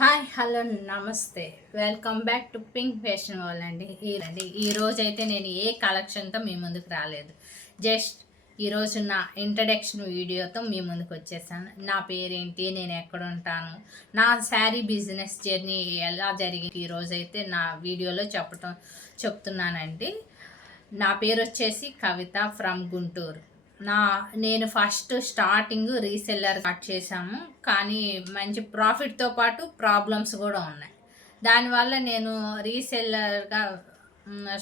Hi hello నమస్తే welcome back to pink fashion wall అండి. ఈరోజు అయితే నేను ఏ కలెక్షన్తో మీ ముందుకు రాలేదు. జస్ట్ ఈరోజు నా ఇంట్రడక్షన్ వీడియోతో మీ ముందుకు వచ్చేసాను. నా పేరేంటి, నేను ఎక్కడ ఉంటాను, నా శారీ బిజినెస్ జర్నీ ఎలా జరిగింది ఈరోజు అయితే నా వీడియోలో చెప్తున్నానండి. నా పేరు వచ్చేసి కవిత ఫ్రమ్ గుంటూరు. నేను ఫస్ట్ స్టార్టింగ్ రీసెల్లర్ స్టార్ట్ చేశాము, కానీ మంచి ప్రాఫిట్తో పాటు ప్రాబ్లమ్స్ కూడా ఉన్నాయి. దానివల్ల నేను రీసెల్లర్గా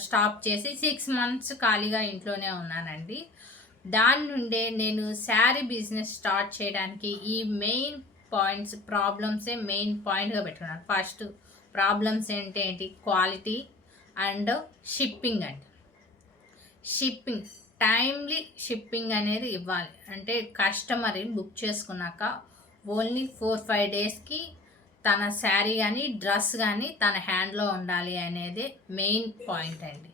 స్టాప్ చేసి 6 months ఖాళీగా ఇంట్లోనే ఉన్నానండి. దాని నుండే నేను శారీ బిజినెస్ స్టార్ట్ చేయడానికి ఈ మెయిన్ ప్రాబ్లమ్సే మెయిన్ పాయింట్గా పెట్టుకున్నాను. ఫస్ట్ ప్రాబ్లమ్స్ ఏంటి, క్వాలిటీ అండ్ షిప్పింగ్ అండి. టైమ్లీ షిప్పింగ్ అనేది ఇవ్వాలి. అంటే కస్టమర్ బుక్ చేసుకున్నాక ఓన్లీ 4-5 daysకి తన శారీ కానీ డ్రెస్ కానీ తన హ్యాండ్లో ఉండాలి అనేది మెయిన్ పాయింట్ అండి.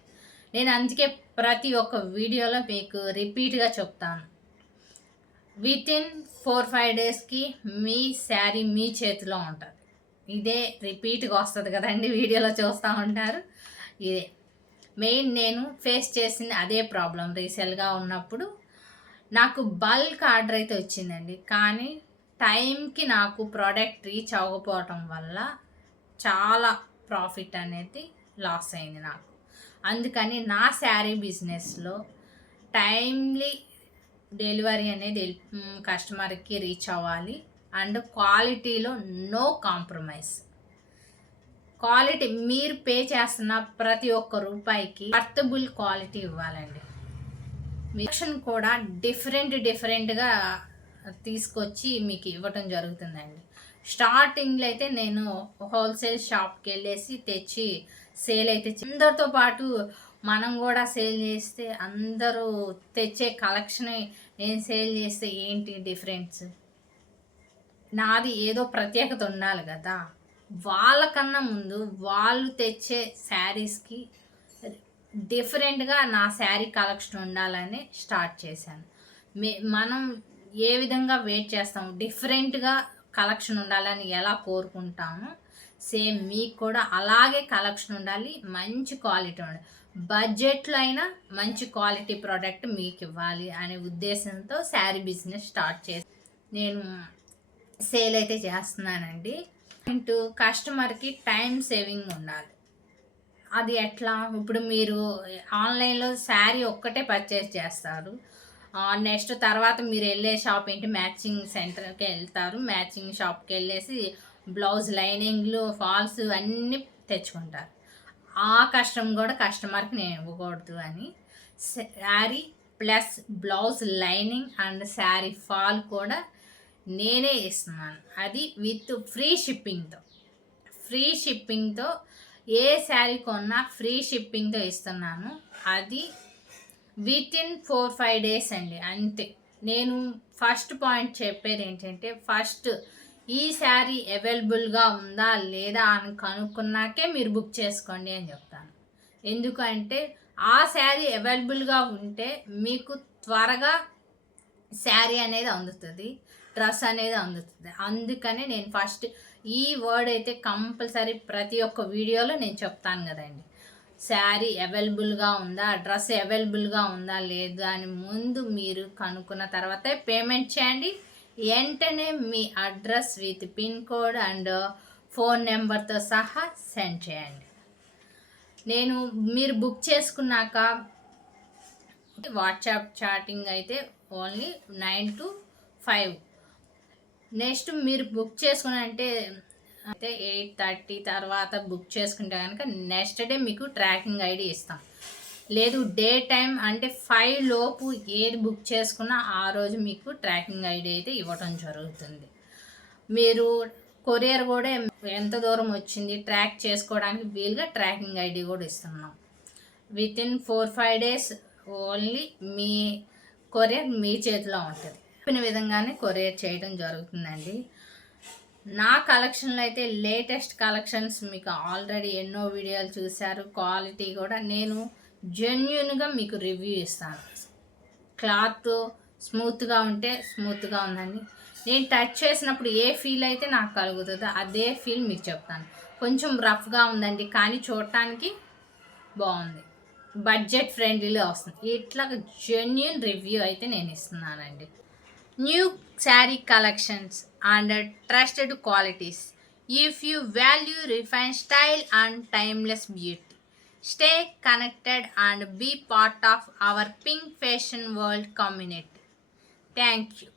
నేను అందుకే ప్రతి ఒక్క వీడియోలో మీకు రిపీట్గా చెప్తాను, వితిన్ 4-5 daysకి మీ శారీ మీ చేతిలో ఉంటుంది. ఇదే రిపీట్గా వస్తుంది కదండి, వీడియోలో చూస్తూ ఉంటారు. ఇదే మెయిన్ నేను ఫేస్ చేసింది అదే ప్రాబ్లం. రీసేల్గా ఉన్నప్పుడు నాకు బల్క్ ఆర్డర్ అయితే వచ్చిందండి, కానీ టైంకి నాకు ప్రోడక్ట్ రీచ్ అవ్వకపోవటం వల్ల చాలా ప్రాఫిట్ అనేది లాస్ అయింది నాకు. అందుకని నా శారీ బిజినెస్లో టైమ్లీ డెలివరీ అనేది కస్టమర్కి రీచ్ అవ్వాలి అండ్ క్వాలిటీలో నో కాంప్రమైజ్. క్వాలిటీ మీరు పే చేస్తున్న ప్రతి ఒక్క రూపాయికి వర్తబుల్ క్వాలిటీ ఇవ్వాలండి. మిషన్ కూడా డిఫరెంట్గా తీసుకొచ్చి మీకు ఇవ్వటం జరుగుతుందండి. స్టార్టింగ్లో అయితే నేను హోల్సేల్ షాప్కి వెళ్ళేసి తెచ్చి సేల్ అయితే అందరితో పాటు మనం కూడా సేల్ చేస్తే అందరూ తెచ్చే కలెక్షన్ నేను సేల్ చేస్తే ఏంటి డిఫరెన్స్, నాది ఏదో ప్రత్యేకత ఉండాలి కదా. వాళ్ళకన్నా ముందు వాళ్ళు తెచ్చే శారీస్కి డిఫరెంట్గా నా శారీ కలెక్షన్ ఉండాలని స్టార్ట్ చేశాను. మనం ఏ విధంగా వెయిట్ చేస్తాము, డిఫరెంట్గా కలెక్షన్ ఉండాలని ఎలా కోరుకుంటాము, సేమ్ మీకు కూడా అలాగే కలెక్షన్ ఉండాలి, మంచి క్వాలిటీ ఉండాలి. బడ్జెట్లో అయినా మంచి క్వాలిటీ ప్రోడక్ట్ మీకు ఇవ్వాలి అనే ఉద్దేశంతో శారీ బిజినెస్ స్టార్ట్ చేసి నేను సేల్ అయితే చేస్తున్నానండి. కస్టమర్కి టైం సేవింగ్ ఉండాలి. అది ఎట్లా, ఇప్పుడు మీరు ఆన్లైన్లో శారీ ఒక్కటే పర్చేస్ చేస్తారు, నెక్స్ట్ తర్వాత మీరు వెళ్ళే షాప్ ఏంటి, మ్యాచింగ్ సెంటర్కి వెళ్తారు, మ్యాచింగ్ షాప్కి వెళ్ళేసి బ్లౌజ్ లైనింగ్లు ఫాల్స్ అన్నీ తెచ్చుకుంటారు. ఆ కష్టం కూడా కస్టమర్కి నేను ఇవ్వకూడదు అని sari plus blouse lining and sari fall కూడా నేనే ఇస్తున్నాను. అది విత్ ఫ్రీ షిప్పింగ్తో ఏ శారీ కొన్నా ఫ్రీ షిప్పింగ్తో ఇస్తున్నాను. అది వితిన్ 4-5 days అండి, అంతే. నేను ఫస్ట్ పాయింట్ చెప్పేది ఏంటంటే, ఫస్ట్ ఈ శారీ అవైలబుల్గా ఉందా లేదా అని కనుక్కున్నాకే మీరు బుక్ చేసుకోండి అని చెప్తాను. ఎందుకంటే ఆ శారీ అవైలబుల్గా ఉంటే మీకు త్వరగా శారీ అనేది అందుతుంది, డ్రెస్ అనేది అందుతుంది. అందుకనే నేను ఫస్ట్ ఈ వర్డ్ అయితే కంపల్సరీ ప్రతి ఒక్క వీడియోలో నేను చెప్తాను కదండి. శారీ అవైలబుల్గా ఉందా, డ్రెస్ అవైలబుల్గా ఉందా లేదా అని ముందు మీరు కనుక్కున్న తర్వాతే పేమెంట్ చేయండి. వెంటనే మీ address with pin code and phone నెంబర్తో సహా సెండ్ చేయండి. మీరు బుక్ చేసుకున్నాక వాట్సాప్ చాటింగ్ అయితే ఓన్లీ 9 to 5. నెక్స్ట్ మీరు బుక్ చేసుకున్నంటే 8:30 తర్వాత బుక్ చేసుకుంటే కనుక నెక్స్ట్ డే మీకు ట్రాకింగ్ ఐడి ఇస్తాం. లేదు డే టైం అంటే 5 లోపు ఏది బుక్ చేసుకున్నా ఆ రోజు మీకు ట్రాకింగ్ ఐడి అయితే ఇవ్వటం జరుగుతుంది. మీరు కొరియర్ కూడా ఎంత దూరం వచ్చింది ట్రాక్ చేసుకోవడానికి వీలుగా ట్రాకింగ్ ఐడి కూడా ఇస్తున్నాం. వితిన్ 4-5 days ఓన్లీ మీ కొరియర్ మీ చేతిలో ఉంటుంది. చెప్పిన విధంగానే కొరియర్ చేయడం జరుగుతుందండి. నా కలెక్షన్లో అయితే లేటెస్ట్ కలెక్షన్స్ మీకు ఆల్రెడీ ఎన్నో వీడియోలు చూశారు. క్వాలిటీ కూడా నేను జెన్యూన్గా మీకు రివ్యూ ఇస్తాను. క్లాత్ స్మూత్గా ఉంటే స్మూత్గా ఉందండి, నేను టచ్ చేసినప్పుడు ఏ ఫీల్ అయితే నాకు కలుగుతుందో అదే ఫీల్ మీకు చెప్తాను. కొంచెం రఫ్గా ఉందండి, కానీ చూడటానికి బాగుంది, బడ్జెట్ ఫ్రెండ్లీలో వస్తుంది. ఇట్లా జెన్యున్ రివ్యూ అయితే నేను ఇస్తున్నానండి. New sari collections and trusted qualities. If you value refine style and timeless beauty, stay connected and be part of our pink fashion world community. Thank you.